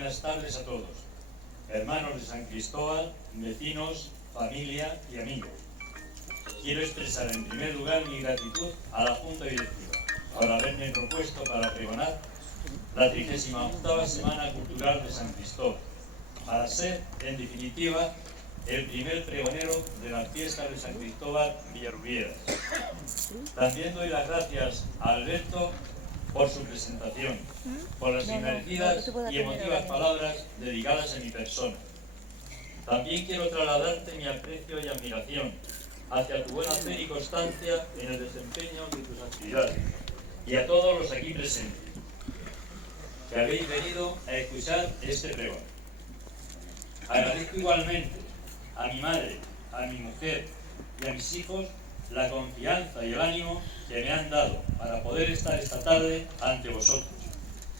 buenas tardes a todos, hermanos de San Cristóbal, vecinos, familia y amigos. Quiero expresar en primer lugar mi gratitud a la Junta Directiva por haberme propuesto para pregonar la 38ª Semana Cultural de San Cristóbal, para ser, en definitiva, el primer pregonero de las fiestas de San Cristóbal Villarrubieras. También doy las gracias a Alberto por su presentación, por las inmerecidas y emotivas palabras dedicadas a mi persona. También quiero trasladarte mi aprecio y admiración hacia tu buen hacer y constancia en el desempeño de tus actividades, y a todos los aquí presentes que habéis venido a escuchar este pregón. Agradezco igualmente a mi madre, a mi mujer y a mis hijos la confianza y el ánimo que me han dado para poder estar esta tarde ante vosotros.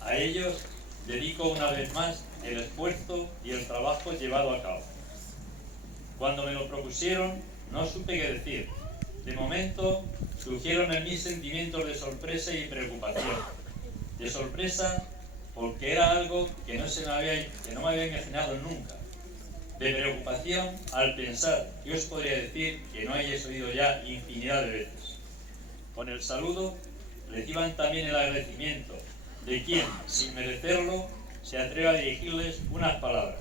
A ellos dedico una vez más el esfuerzo y el trabajo llevado a cabo. Cuando me lo propusieron, no supe qué decir. De momento, surgieron en mí sentimientos de sorpresa y preocupación. De sorpresa, porque era algo que no me había imaginado nunca. De preocupación al pensar que os podría decir que no hayáis oído ya infinidad de veces. Con el saludo reciban también el agradecimiento de quien, sin merecerlo, se atreve a dirigirles unas palabras.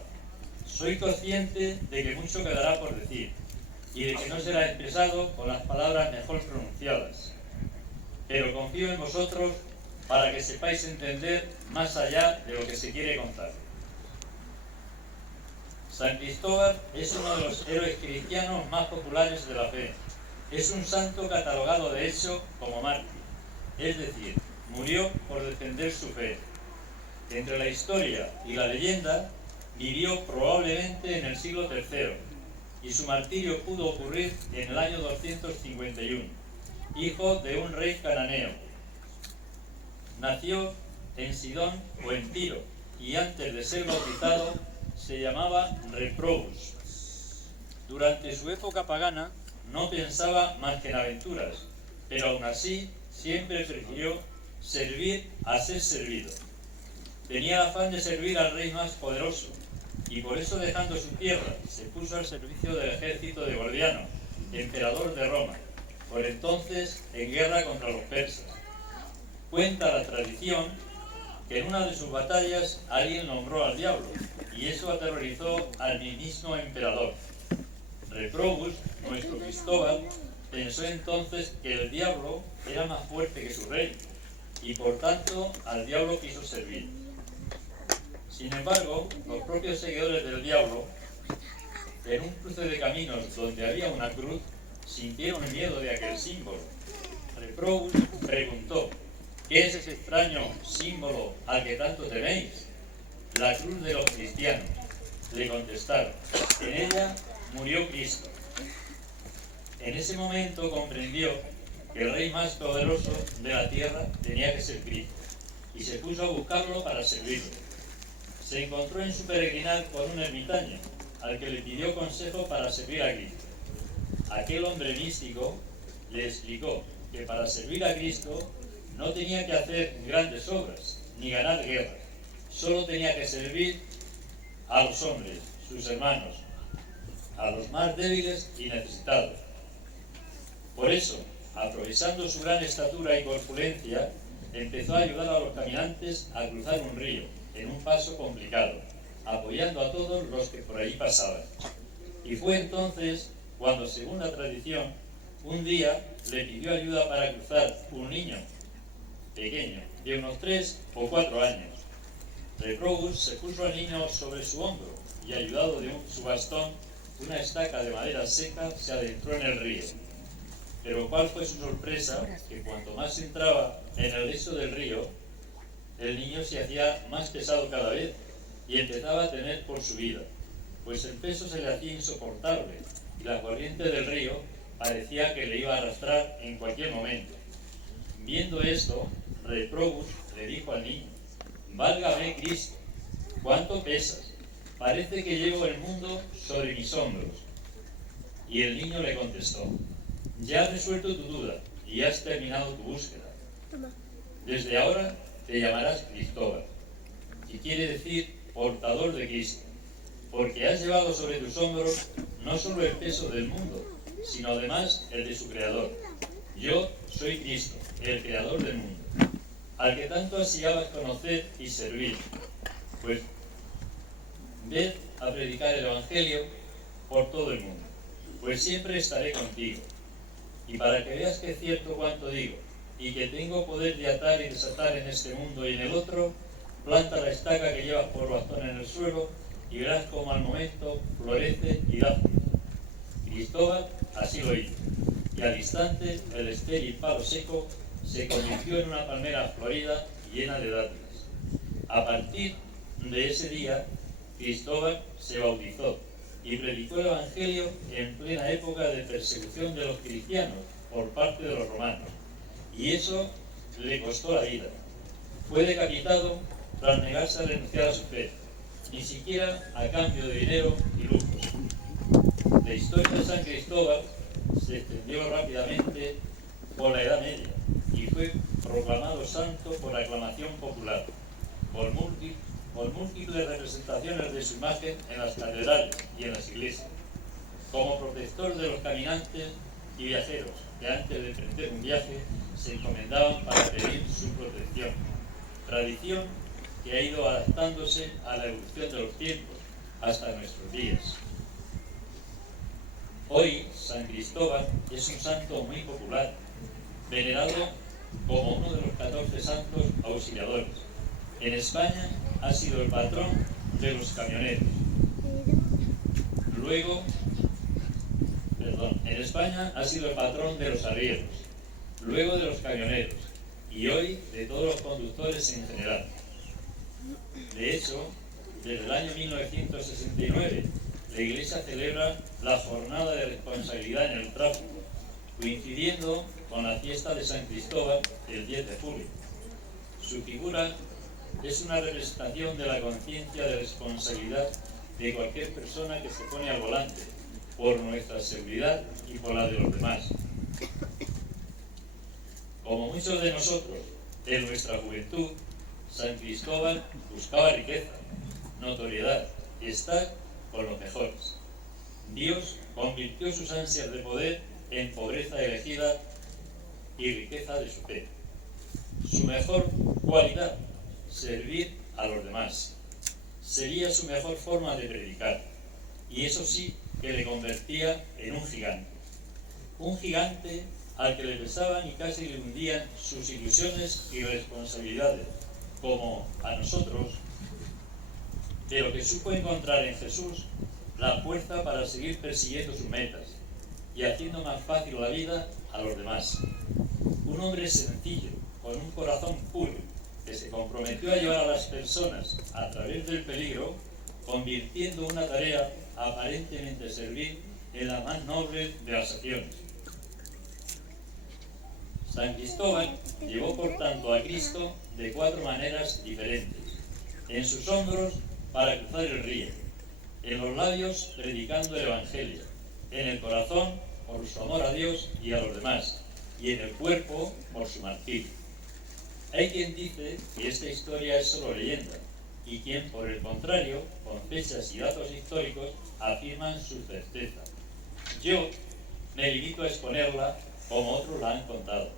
Soy consciente de que mucho quedará por decir y de que no será expresado con las palabras mejor pronunciadas, pero confío en vosotros para que sepáis entender más allá de lo que se quiere contar. San Cristóbal es uno de los héroes cristianos más populares de la fe. Es un santo catalogado de hecho como mártir, es decir, murió por defender su fe. Entre la historia y la leyenda, vivió probablemente en el siglo III, y su martirio pudo ocurrir en el año 251, hijo de un rey cananeo. Nació en Sidón o en Tiro, y antes de ser bautizado se llamaba Reprobus. Durante su época pagana no pensaba más que en aventuras, pero aún así siempre prefirió servir a ser servido. Tenía el afán de servir al rey más poderoso, y por eso, dejando su tierra, se puso al servicio del ejército de Gordiano, emperador de Roma, por entonces en guerra contra los persas. Cuenta la tradición que en una de sus batallas alguien nombró al diablo, y eso aterrorizó al mismo emperador. Reprobus, nuestro Cristóbal, pensó entonces que el diablo era más fuerte que su rey, y por tanto al diablo quiso servir. Sin embargo, los propios seguidores del diablo, en un cruce de caminos donde había una cruz, sintieron miedo de aquel símbolo. Reprobus preguntó: ¿qué es ese extraño símbolo al que tanto teméis? La cruz de los cristianos, le contestaron. En ella murió Cristo. En ese momento comprendió que el rey más poderoso de la tierra tenía que ser Cristo, y se puso a buscarlo para servirlo. Se encontró en su peregrinar con un ermitaño, al que le pidió consejo para servir a Cristo. Aquel hombre místico le explicó que para servir a Cristo no tenía que hacer grandes obras, ni ganar guerras. Solo tenía que servir a los hombres, sus hermanos, a los más débiles y necesitados. Por eso, aprovechando su gran estatura y corpulencia, empezó a ayudar a los caminantes a cruzar un río, en un paso complicado, apoyando a todos los que por allí pasaban. Y fue entonces cuando, según la tradición, un día le pidió ayuda para cruzar un niño pequeño, de unos 3 o 4 años. Reprobus se puso al niño sobre su hombro y, ayudado de su bastón, una estaca de madera seca, se adentró en el río. Pero ¿cuál fue su sorpresa? Que cuanto más entraba en el lecho del río, el niño se hacía más pesado cada vez y empezaba a temer por su vida, pues el peso se le hacía insoportable y la corriente del río parecía que le iba a arrastrar en cualquier momento. Viendo esto, Reprobus le dijo al niño: «Válgame Cristo, ¿cuánto pesas? Parece que llevo el mundo sobre mis hombros». Y el niño le contestó: «Ya has resuelto tu duda y has terminado tu búsqueda. Desde ahora te llamarás Cristóbal, y quiere decir portador de Cristo, porque has llevado sobre tus hombros no solo el peso del mundo, sino además el de su Creador. Yo soy Cristo, el Creador del mundo, al que tanto ansiabas conocer y servir. Pues ved a predicar el Evangelio por todo el mundo, pues siempre estaré contigo. Y para que veas que es cierto cuanto digo, y que tengo poder de atar y desatar en este mundo y en el otro, planta la estaca que llevas por bastón en el suelo, y verás cómo al momento florece y da fruto. Cristóbal así lo hizo, y al instante el estéril palo seco se convirtió en una palmera florida llena de dátiles. A partir de ese día, Cristóbal se bautizó y predicó el Evangelio en plena época de persecución de los cristianos por parte de los romanos, y eso le costó la vida. Fue decapitado tras negarse a renunciar a su fe, ni siquiera a cambio de dinero y lujos. La historia de San Cristóbal se extendió rápidamente por la Edad Media y fue proclamado santo por aclamación popular, por múltiples representaciones de su imagen en las catedrales y en las iglesias, como protector de los caminantes y viajeros que antes de emprender un viaje se encomendaban para pedir su protección, tradición que ha ido adaptándose a la evolución de los tiempos hasta nuestros días. Hoy San Cristóbal es un santo muy popular, venerado como uno de los 14 santos auxiliadores. En España ha sido el patrón de los camioneros. En España ha sido el patrón de los arrieros, luego de los camioneros y hoy de todos los conductores en general. De hecho, desde el año 1969, la Iglesia celebra la Jornada de Responsabilidad en el Tráfico, coincidiendo con la fiesta de San Cristóbal el 10 de julio. Su figura es una representación de la conciencia de responsabilidad de cualquier persona que se pone al volante, por nuestra seguridad y por la de los demás. Como muchos de nosotros, en nuestra juventud, San Cristóbal buscaba riqueza, notoriedad y estar con los mejores. Dios convirtió sus ansias de poder en pobreza elegida y riqueza de su fe. Su mejor cualidad, servir a los demás, sería su mejor forma de predicar, y eso sí que le convertía en un gigante al que le pesaban y casi le hundían sus ilusiones y responsabilidades, como a nosotros, pero que supo encontrar en Jesús la fuerza para seguir persiguiendo sus metas y haciendo más fácil la vida a los demás. Un hombre sencillo, con un corazón puro, que se comprometió a llevar a las personas a través del peligro, convirtiendo una tarea aparentemente servil en la más noble de las acciones. San Cristóbal llevó por tanto a Cristo de 4 maneras diferentes: en sus hombros para cruzar el río, en los labios predicando el Evangelio, en el corazón por su amor a Dios y a los demás, y en el cuerpo por su martirio. Hay quien dice que esta historia es solo leyenda, y quien, por el contrario, con fechas y datos históricos, afirman su certeza. Yo me limito a exponerla como otros la han contado,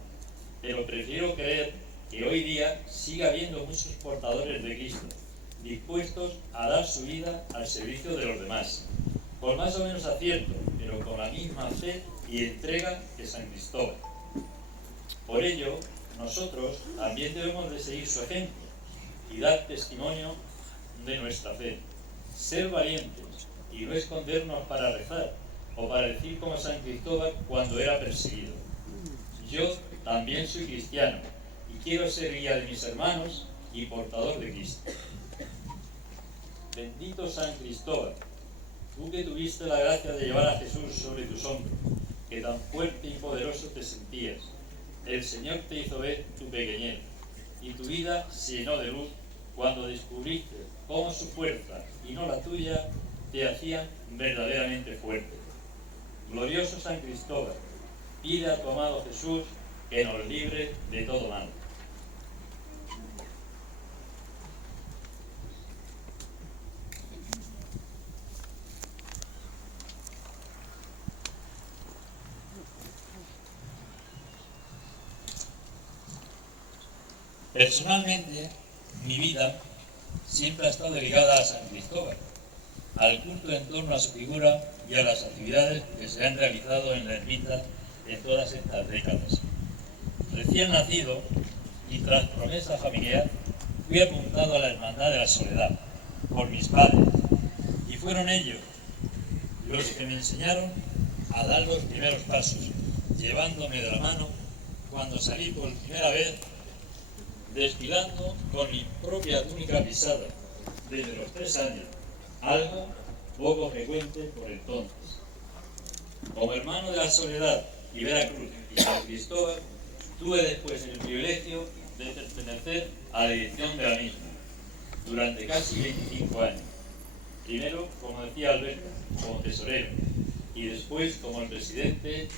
pero prefiero creer que hoy día sigue habiendo muchos portadores de Cristo, dispuestos a dar su vida al servicio de los demás, con más o menos acierto, pero con la misma fe y entrega que San Cristóbal. Por ello, nosotros también debemos de seguir su ejemplo y dar testimonio de nuestra fe, ser valientes y no escondernos para rezar o para decir como San Cristóbal cuando era perseguido: yo también soy cristiano y quiero ser guía de mis hermanos y portador de Cristo. Bendito San Cristóbal, tú que tuviste la gracia de llevar a Jesús sobre tus hombros, que tan fuerte y poderoso te sentías. El Señor te hizo ver tu pequeñez y tu vida se llenó de luz cuando descubriste cómo su fuerza y no la tuya te hacían verdaderamente fuerte. Glorioso San Cristóbal, pide a tu amado Jesús que nos libre de todo mal. Personalmente, mi vida siempre ha estado ligada a San Cristóbal, al culto en torno a su figura y a las actividades que se han realizado en la ermita en todas estas décadas. Recién nacido y tras promesa familiar, fui apuntado a la Hermandad de la Soledad por mis padres, y fueron ellos los que me enseñaron a dar los primeros pasos, llevándome de la mano cuando salí por primera vez, desfilando con mi propia túnica pisada desde los 3 años, algo poco frecuente por entonces. Como hermano de la Soledad y Veracruz y San Cristóbal, tuve después el privilegio de pertenecer a la dirección de la misma durante casi 25 años. Primero, como decía Alberto, como tesorero, y después como el presidente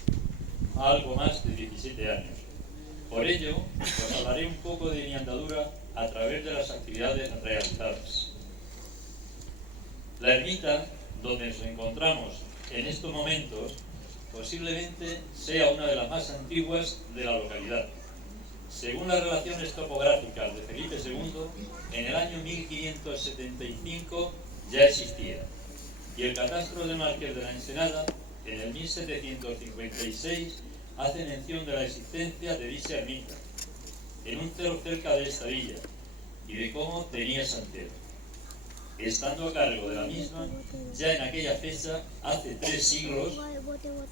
algo más de 17 años. Por ello, os hablaré un poco de mi andadura a través de las actividades realizadas. La ermita, donde nos encontramos en estos momentos, posiblemente sea una de las más antiguas de la localidad. Según las relaciones topográficas de Felipe II, en el año 1575 ya existía, y el catastro de Marqués de la Ensenada, en el 1756, hace mención de la existencia de dicha ermita, en un cerro cerca de esta villa, y de cómo tenía santero. Estando a cargo de la misma, ya en aquella fecha, hace 3 siglos,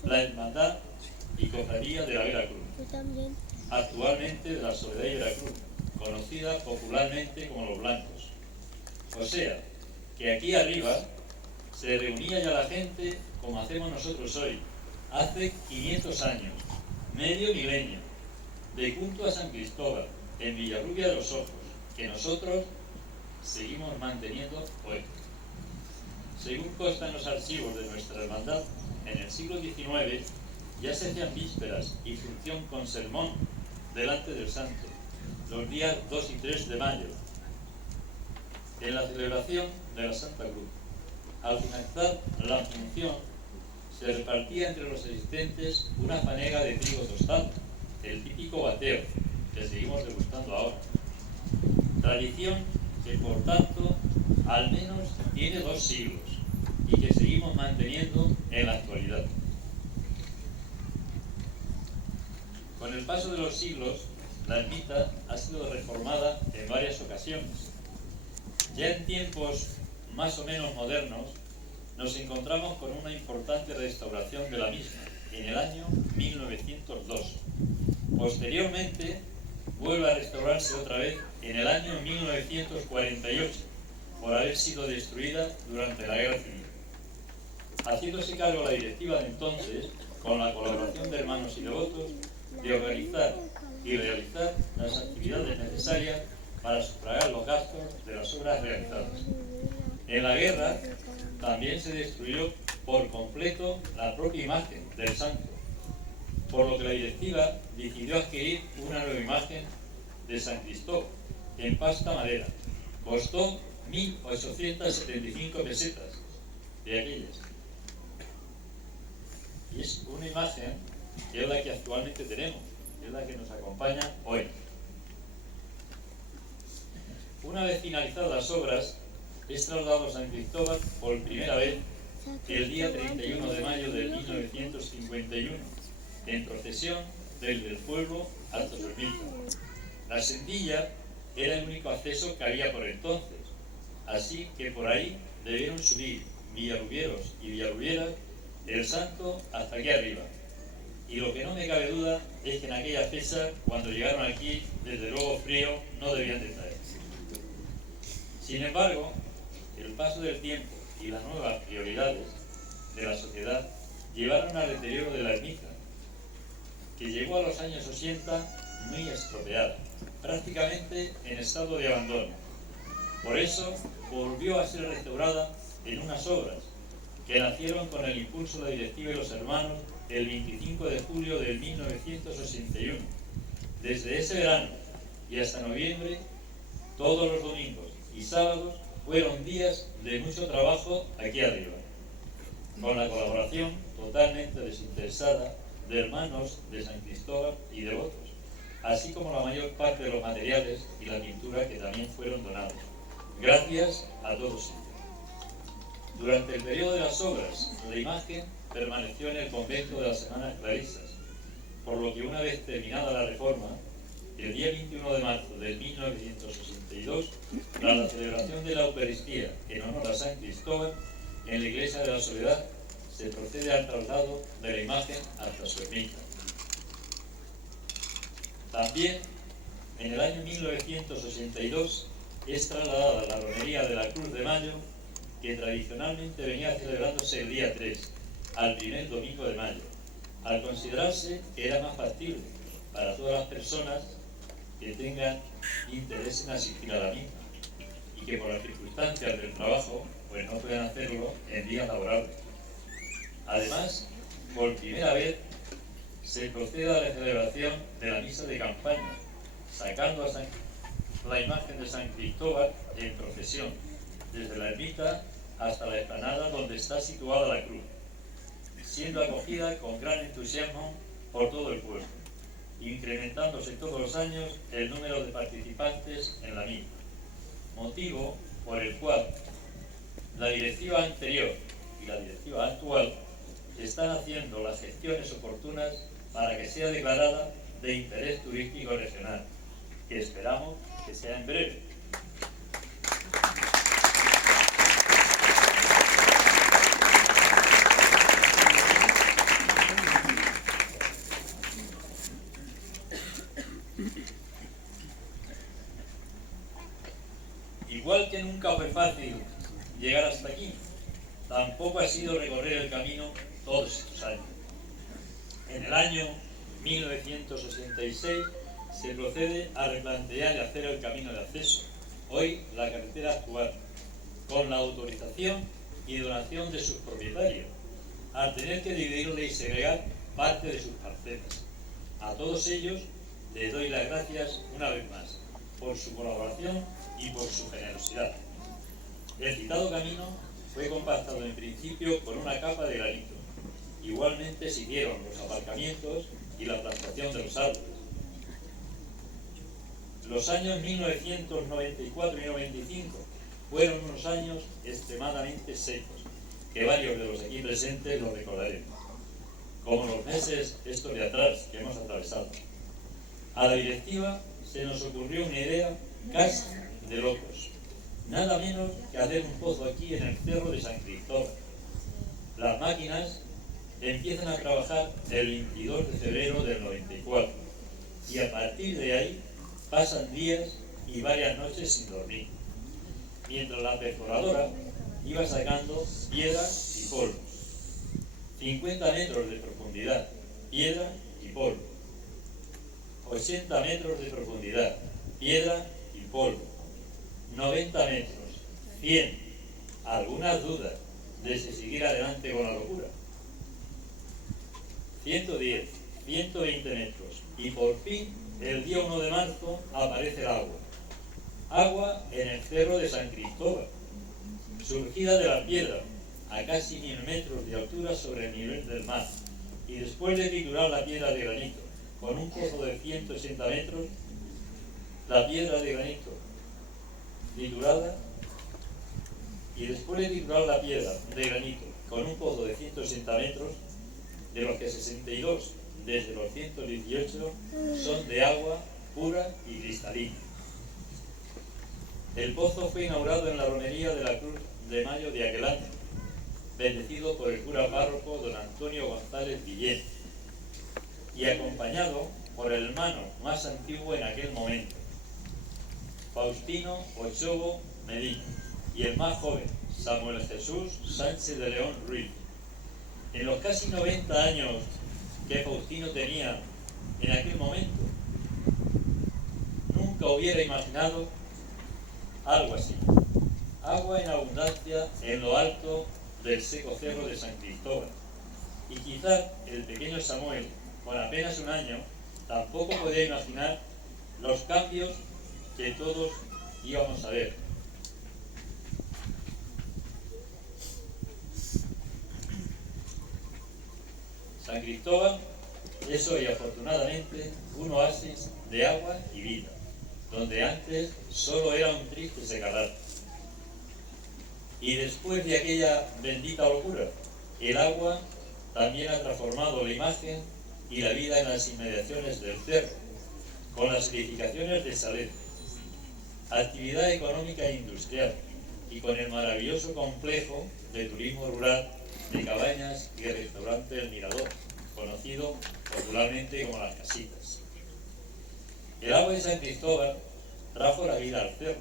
la Hermandad y Cofradía de la Veracruz, actualmente de la Soledad y Veracruz, conocida popularmente como los Blancos. O sea, que aquí arriba se reunía ya la gente como hacemos nosotros hoy, hace 500 años, medio milenio, de culto a San Cristóbal, en Villarrubia de los Ojos, que nosotros seguimos manteniendo hoy. Según consta en los archivos de nuestra hermandad, en el siglo XIX ya se hacían vísperas y función con sermón delante del santo, los días 2 y 3 de mayo, en la celebración de la Santa Cruz. Al finalizar la función, se repartía entre los asistentes una fanega de trigo tostado, el típico bateo, que seguimos degustando ahora. Tradición que, por tanto, al menos tiene 2 siglos y que seguimos manteniendo en la actualidad. Con el paso de los siglos, la ermita ha sido reformada en varias ocasiones. Ya en tiempos más o menos modernos, nos encontramos con una importante restauración de la misma en el año 1902. Posteriormente, vuelve a restaurarse otra vez en el año 1948, por haber sido destruida durante la Guerra Civil. Haciéndose cargo la directiva de entonces, con la colaboración de hermanos y devotos, de organizar y realizar las actividades necesarias para sufragar los gastos de las obras realizadas. En la guerra también se destruyó por completo la propia imagen del santo, por lo que la directiva decidió adquirir una nueva imagen de San Cristóbal en pasta madera. Costó 1.875 pesetas de aquellas. Y es una imagen que es la que actualmente tenemos, que es la que nos acompaña hoy. Una vez finalizadas las obras, es trasladado a San Cristóbal por primera vez el día 31 de mayo de 1951, en procesión desde el pueblo hasta su ermita. La sendilla era el único acceso que había por entonces, así que por ahí debieron subir villarrubieros y villarrubieras el santo hasta aquí arriba. Y lo que no me cabe duda es que en aquella fecha, cuando llegaron aquí, desde luego frío no debían de traer. Sin embargo, el paso del tiempo y las nuevas prioridades de la sociedad llevaron al deterioro de la ermita, que llegó a los años 80 muy estropeada, prácticamente en estado de abandono. Por eso volvió a ser restaurada en unas obras que nacieron con el impulso de la directiva y los hermanos el 25 de julio de 1981. Desde ese verano y hasta noviembre, todos los domingos y sábados fueron días de mucho trabajo aquí arriba, con la colaboración totalmente desinteresada de hermanos de San Cristóbal y devotos, así como la mayor parte de los materiales y la pintura que también fueron donados. Gracias a todos ellos. Durante el periodo de las obras, la imagen permaneció en el convento de las Hermanas Clarisas, por lo que una vez terminada la reforma, el día 21 de marzo de 1962, tras la celebración de la Eucaristía en honor a San Cristóbal, en la Iglesia de la Soledad se procede al traslado de la imagen hasta su ermita. También, en el año 1982, es trasladada la romería de la Cruz de Mayo, que tradicionalmente venía celebrándose el día 3, al primer domingo de mayo, al considerarse que era más factible para todas las personas que tengan interés en asistir a la misma y que por las circunstancias del trabajo pues no puedan hacerlo en días laborables. Además, por primera vez se procede a la celebración de la misa de campaña, sacando la imagen de San Cristóbal en procesión, desde la ermita hasta la explanada donde está situada la cruz, siendo acogida con gran entusiasmo por todo el pueblo, incrementándose todos los años el número de participantes en la misma, motivo por el cual la directiva anterior y la directiva actual están haciendo las gestiones oportunas para que sea declarada de interés turístico regional, que esperamos que sea en breve. Igual que nunca fue fácil llegar hasta aquí, tampoco ha sido recorrer el camino todos estos años. En el año 1986 se procede a replantear y hacer el camino de acceso, hoy la carretera actual, con la autorización y donación de sus propietarios, al tener que dividirle y segregar parte de sus parcelas. A todos ellos les doy las gracias una vez más por su colaboración y por su generosidad. El citado camino fue compactado en principio con una capa de granito. Igualmente siguieron los aparcamientos y la plantación de los árboles. Los años 1994 y 95 fueron unos años extremadamente secos, que varios de los aquí presentes lo recordaremos, como los meses estos de atrás que hemos atravesado. A la directiva se nos ocurrió una idea casi de locos, nada menos que hacer un pozo aquí en el cerro de San Cristóbal. Las máquinas empiezan a trabajar el 22 de febrero del 94 y a partir de ahí pasan días y varias noches sin dormir, mientras la perforadora iba sacando piedra y polvo. 50 metros de profundidad, piedra y polvo. 80 metros de profundidad, piedra y polvo. 90 metros, 100. Algunas dudas de si seguir adelante con la locura. 110, 120 metros. Y por fin, el día 1 de marzo, aparece el agua. Agua en el cerro de San Cristóbal, surgida de la piedra, a casi 1000 metros de altura sobre el nivel del mar. Y después de triturar la piedra de granito, con un pozo de 180 metros, la piedra de granito triturada, y después de triturar la piedra de granito con un pozo de 180 metros, de los que 62 desde los 118 son de agua pura y cristalina. El pozo fue inaugurado en la romería de la Cruz de Mayo de aquel año, bendecido por el cura párroco don Antonio González Guillén, y acompañado por el hermano más antiguo en aquel momento, Faustino Ochoa Medina, y el más joven, Samuel Jesús Sánchez de León Ruiz. En los casi 90 años que Faustino tenía en aquel momento, nunca hubiera imaginado algo así. Agua en abundancia en lo alto del seco cerro de San Cristóbal. Y quizás el pequeño Samuel, con apenas un año, tampoco podía imaginar los cambios que todos íbamos a ver. San Cristóbal es hoy afortunadamente un oasis de agua y vida, donde antes solo era un triste secalar. Y después de aquella bendita locura, el agua también ha transformado la imagen y la vida en las inmediaciones del cerro, con las edificaciones de Salete, actividad económica e industrial, y con el maravilloso complejo de turismo rural de cabañas y restaurante El Mirador, conocido popularmente como Las Casitas. El agua de San Cristóbal trajo la vida al cerro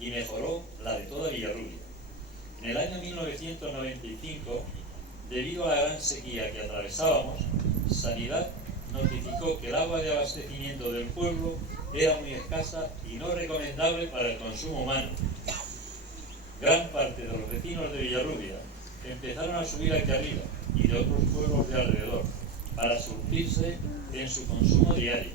y mejoró la de toda Villarrubia. En el año 1995, debido a la gran sequía que atravesábamos, Sanidad notificó que el agua de abastecimiento del pueblo era muy escasa y no recomendable para el consumo humano. Gran parte de los vecinos de Villarrubia empezaron a subir aquí arriba y de otros pueblos de alrededor para surtirse en su consumo diario,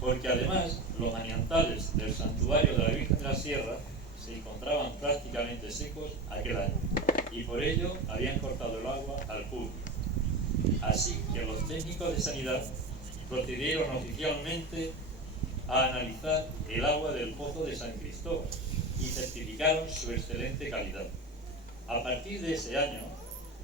porque además los maniantales del santuario de la Virgen de la Sierra se encontraban prácticamente secos aquel año y por ello habían cortado el agua al público. Así que los técnicos de sanidad procedieron oficialmente a analizar el agua del pozo de San Cristóbal y certificaron su excelente calidad. A partir de ese año,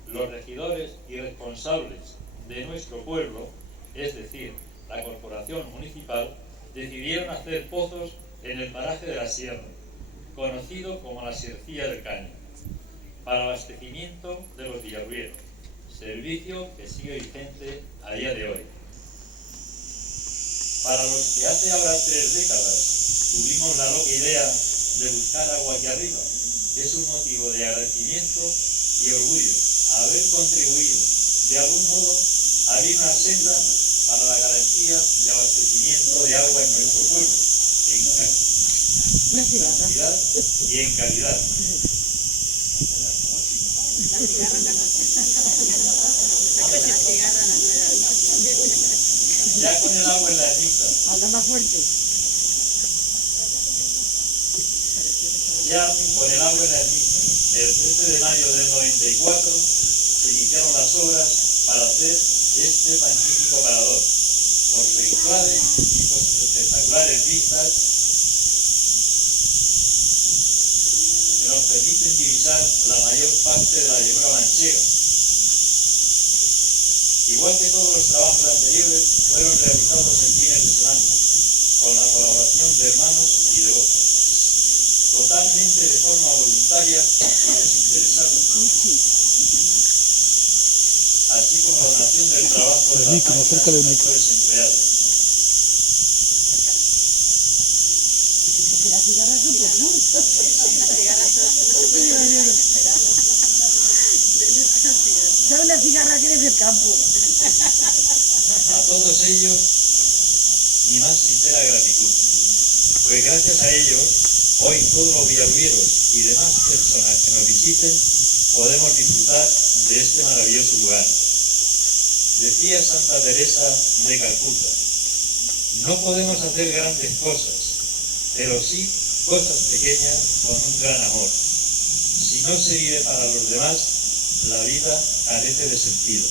los regidores y responsables de nuestro pueblo, es decir, la corporación municipal, decidieron hacer pozos en el paraje de la Sierra, conocido como la Siercilla del Caño, para abastecimiento de los villarrubieros, servicio que sigue vigente a día de hoy. Para los que hace ahora 3 décadas tuvimos la loca idea de buscar agua aquí arriba, es un motivo de agradecimiento y orgullo haber contribuido de algún modo a abrir una senda para la garantía de abastecimiento de agua en nuestro pueblo, en cantidad y en calidad. Ya con el agua en la ermita. Habla más fuerte. Ya con el agua en la ermita, el 13 de mayo del 94 se iniciaron las obras para hacer este magnífico parador, por su enclave y por sus espectaculares vistas que nos permiten divisar la mayor parte de la llanura manchega. Igual que todos los trabajos anteriores, fueron realizados en fines de semana, con la colaboración de hermanos y devotos, totalmente de forma voluntaria y desinteresada, así como la donación del trabajo de las actores empleados. Porque las cigarras son por pulso. Las cigarras son una cigarra que es del campo. A todos ellos, mi más sincera gratitud, pues gracias a ellos, hoy todos los villarrubieros y demás personas que nos visiten podemos disfrutar de este maravilloso lugar. Decía Santa Teresa de Calcuta, no podemos hacer grandes cosas, pero sí cosas pequeñas con un gran amor. Si no se vive para los demás, la vida carece de sentido.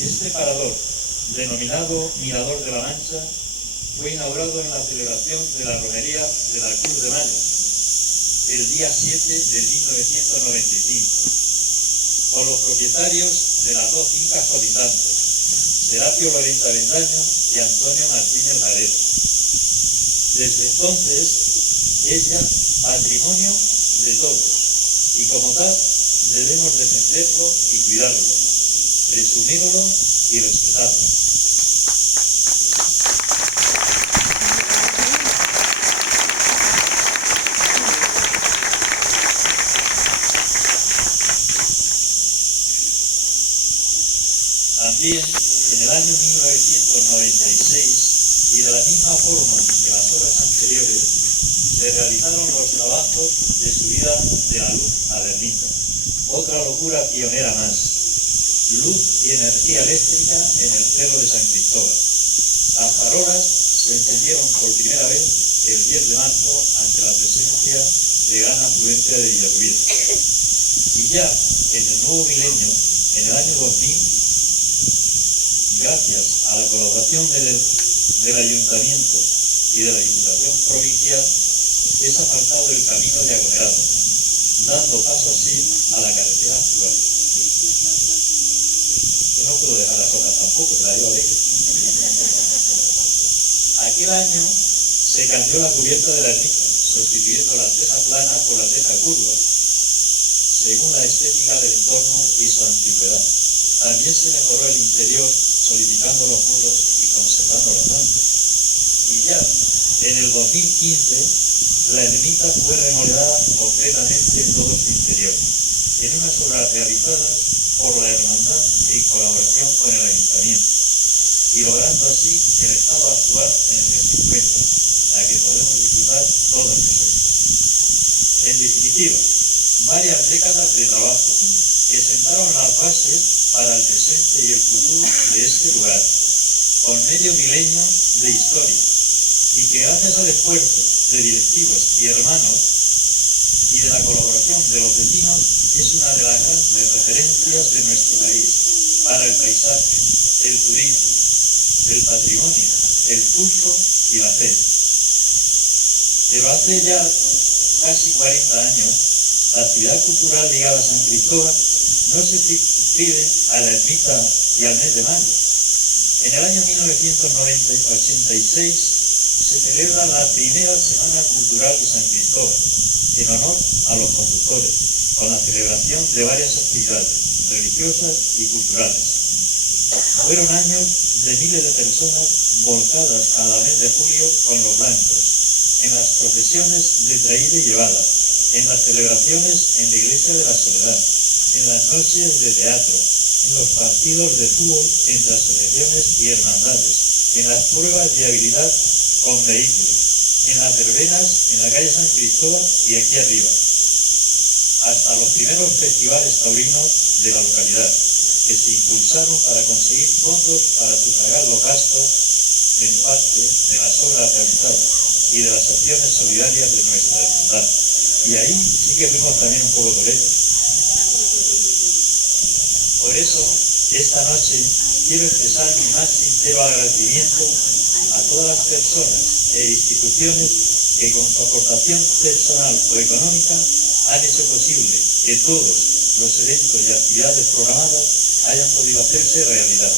Este parador, denominado Mirador de la Mancha, fue inaugurado en la celebración de la romería de la Cruz de Mayo, el día 7 de 1995, por los propietarios de las 2 fincas colindantes, Serapio Lorenta Bendaño y Antonio Martínez Laredo. Desde entonces es ya patrimonio de todos y como tal debemos defenderlo y cuidarlo, presumirlo y respetarlo. También en el año 1996 y de la misma forma que las obras anteriores se realizaron los trabajos de subida de la luz a la ermita. Otra locura pionera más. Luz y energía eléctrica en el cerro de San Cristóbal. Las farolas se encendieron por primera vez el 10 de marzo ante la presencia de gran afluencia de villarrubieros. Y ya en el nuevo milenio, en el año 2000, gracias a la colaboración del Ayuntamiento y de la Diputación Provincial es asfaltado el camino de aglomerado, dando paso así a la carretera actual. Que no puedo dejar las obras tampoco, se la llevo alegre. Aquel año se cambió la cubierta de la ermita, sustituyendo la teja plana por la teja curva, según la estética del entorno y su antigüedad. También se mejoró el interior, solidificando los muros y conservando las plantas. Y ya en el 2015, la ermita fue remodelada completamente en todo su interior, en unas obras realizadas por la Hermandad en colaboración con el Ayuntamiento, y logrando así el estado actual en el que se encuentra, la que podemos disfrutar todos nosotros. En definitiva, varias décadas de trabajo que sentaron las bases para el presente y el futuro de este lugar, con medio milenio de historia, y que gracias al esfuerzo de directivos y hermanos y de la colaboración de los vecinos es una de las grandes referencias de nuestro país para el paisaje, el turismo, el patrimonio, el culto y la fe. Pero hace ya casi 40 años, la actividad cultural ligada a San Cristóbal no se circunscribe a la ermita y al mes de mayo. En el año 1986 se celebra la primera Semana Cultural de San Cristóbal, en honor a los conductores, con la celebración de varias actividades religiosas y culturales. Fueron años de miles de personas volcadas cada mes de julio con los blancos, en las procesiones de traída y llevada, en las celebraciones en la Iglesia de la Soledad, en las noches de teatro, en los partidos de fútbol entre asociaciones y hermandades, en las pruebas de habilidad con vehículos, en las verbenas en la calle San Cristóbal y aquí arriba, hasta los primeros festivales taurinos de la localidad, que se impulsaron para conseguir fondos para sufragar los gastos en parte de las obras realizadas y de las acciones solidarias de nuestra hermandad. Y ahí sí que fuimos también un poco toreros. Por eso, esta noche quiero expresar mi más sincero agradecimiento a todas las personas e instituciones que con su aportación personal o económica han hecho posible que todos los eventos y actividades programadas hayan podido hacerse realidad.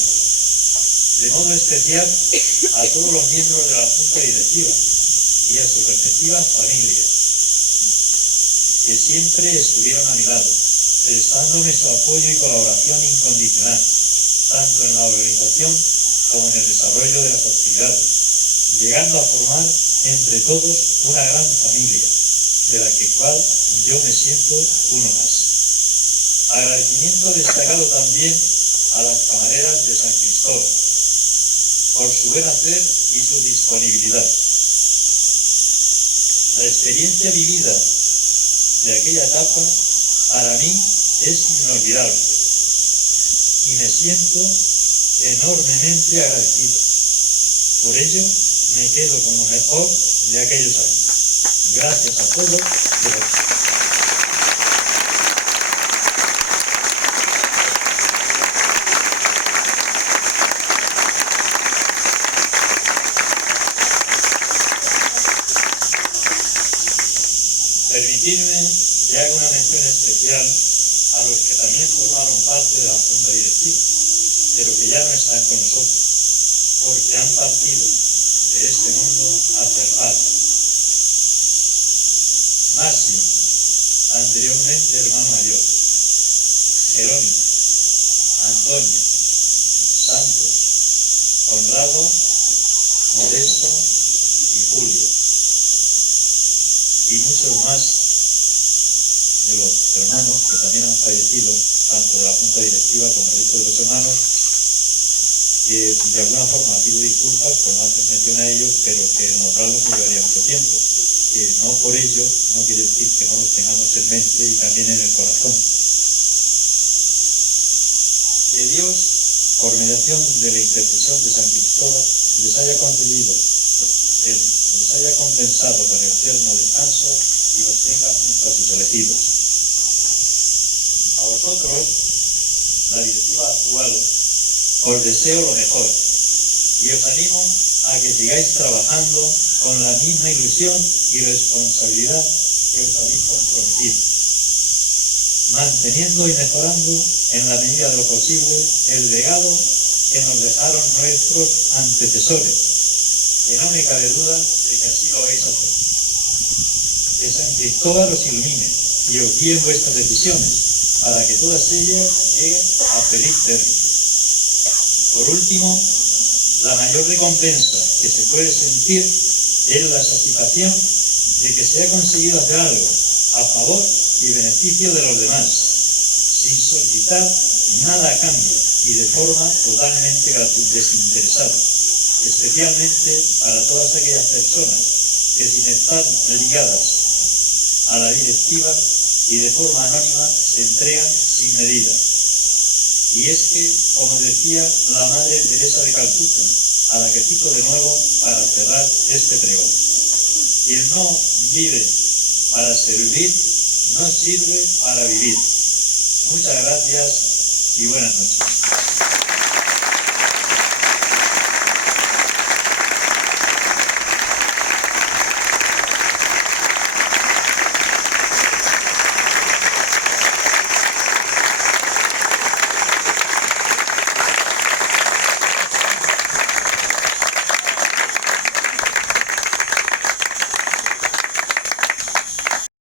De modo especial a todos los miembros de la Junta Directiva y a sus respectivas familias, que siempre estuvieron a mi lado, prestándome su apoyo y colaboración incondicional, tanto en la organización como en el desarrollo de las actividades, llegando a formar entre todos una gran familia, de la cual yo me siento uno más. Agradecimiento destacado también a las camareras de San Cristóbal, por su buen hacer y su disponibilidad. La experiencia vivida de aquella etapa para mí es inolvidable y me siento enormemente agradecido. Por ello me quedo con lo mejor de aquellos años. Gracias a todos. Permitidme que haga una mención especial a los que también formaron parte de la Junta Directiva, pero que ya no están con nosotros, porque han partido de este mundo hacia el Padre. Máximo, anteriormente hermano mayor, Jerónimo, Antonio, Santos, Conrado, Modesto y Julio, y muchos más de los hermanos que también han fallecido, tanto de la Junta Directiva como el resto de los hermanos, que de alguna forma pido disculpas por no hacer mención a ellos, pero que nombrarlos me llevaría mucho tiempo. Que no por ello no quiere decir que no los tengamos en mente y también en el corazón. Que Dios, por mediación de la intercesión de San Cristóbal, les haya concedido, les haya compensado con el eterno descanso y los tenga junto a sus elegidos. A vosotros, la directiva actual, os deseo lo mejor y os animo a que sigáis trabajando con la misma ilusión y responsabilidad que os habéis comprometido, manteniendo y mejorando en la medida de lo posible el legado que nos dejaron nuestros antecesores, que no me cabe duda de que así lo vais a hacer. Que San Cristóbal os ilumine y os guíe en vuestras decisiones para que todas ellas lleguen a feliz término. Por último, la mayor recompensa que se puede sentir es la satisfacción de que se ha conseguido hacer algo a favor y beneficio de los demás, sin solicitar nada a cambio y de forma totalmente desinteresada, especialmente para todas aquellas personas que, sin estar ligadas a la directiva y de forma anónima, se entregan sin medida. Y es que, como decía la Madre Teresa de Calcuta, a la que cito de nuevo para cerrar este pregón: quien no vive para servir, no sirve para vivir. Muchas gracias y buenas noches.